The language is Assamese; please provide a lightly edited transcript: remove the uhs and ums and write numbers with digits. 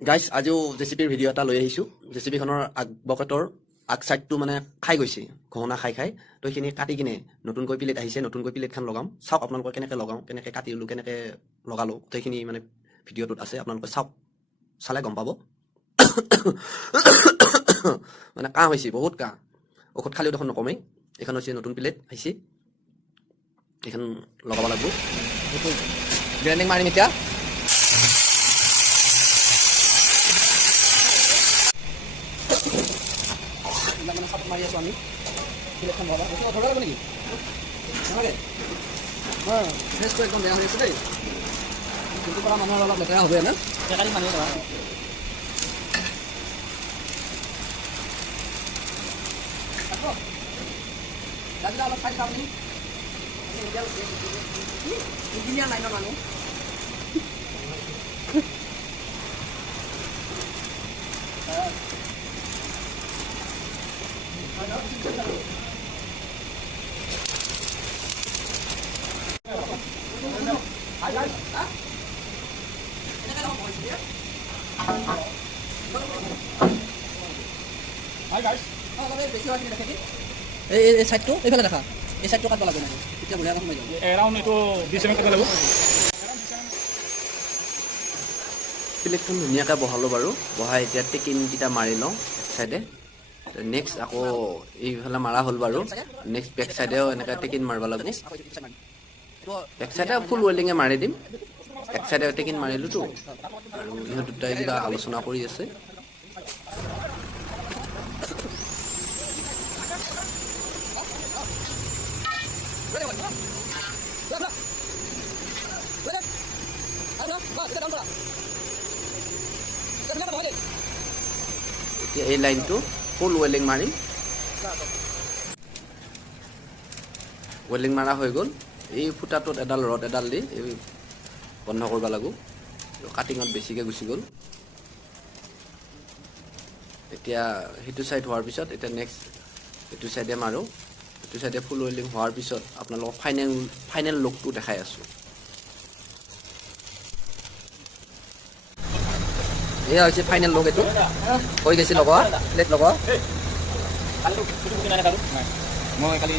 গাইজ আজিও জেচিপিৰ ভিডিঅ' এটা লৈ আহিছোঁ। জেচিপিখনৰ বকেটৰ আগ চাইডটো মানে খাই গৈছে, ঘহনা খাই তো সেইখিনি কাটি কিনে নতুনকৈ প্লেট আহিছে, নতুনকৈ প্লেটখন লগাম। চাওক আপোনালোকে কেনেকৈ লগাওঁ, কেনেকৈ কাটিলোঁ, কেনেকৈ লগালোঁ, গোটেইখিনি মানে ভিডিঅ'টোত আছে, আপোনালোকে চাওক, চালে গম পাব। মানে কাহ হৈছে, বহুত কাহ, ঔষধ খালেও দেখোন নকমেই। এইখন হৈছে নতুন প্লেট আহিছে, এইখন লগাব লাগিব। গ্ৰাইণ্ডিং মাৰিম এতিয়া। মানে চাপ মাৰি আছোঁ আমি, প্লেটখন ভৰাব লাগিব নেকি? নালাগে, ফ্ৰেছটো একদম বেয়া হৈ আছে দেই, কিন্তু পৰা মানুহৰ অলপ লেতেৰা হ'ব না, বেকাৰী মানুহ ধৰা। দাদা অলপ চাই চাওক নি, ইঞ্জিনিয়াৰ লাইনৰ মানুহ। এই চাইডটো এইফালে দেখা, এই চাইডটো কাটব লাগে নাকি, এতিয়া বঢ়িয়াকৈ সোমাই যাব। এৰাউণ্ড এইটো 20 চেমি কাটিব লাগিব। প্লেটখন ধুনীয়াকৈ বহালোঁ বাৰু, বহাই এতিয়া টেকিনকেইটা মাৰি লওঁ এক চাইডে। নেক্সট আকৌ এইফালে মাৰা হ'ল বাৰু, নেক্সট বেক চাইডেও এনেকৈ টেকিন মাৰিব লাগিব। বেক চাইডে ফুল ৱেল্ডিঙে মাৰি দিম, এক চাইডে টেকিন মাৰিলোঁতো। আৰু ইহঁত দুটাই কিবা আলোচনা কৰি আছে। এতিয়া এই লাইনটো ফুল ৱেল্ডিং মাৰিম। ৱেল্ডিং মাৰা হৈ গ'ল। এই ফুটাটোত এডাল ৰড এডাল দি এই বন্ধ কৰিব লাগিব, কাটিঙত বেছিকৈ গুচি গ'ল। এতিয়া সেইটো চাইড হোৱাৰ পিছত এতিয়া নেক্সট এইটো চাইডে মাৰোঁ। এইটো চাইডে ফুল ৱেল্ডিং হোৱাৰ পিছত আপোনালোকক ফাইনেল লুকটো দেখাই আছোঁ। এয়া হৈছে ফাইনেল লুক, এইটো হৈ গৈছে লগোৱা, প্লেট লগোৱা। মই কালি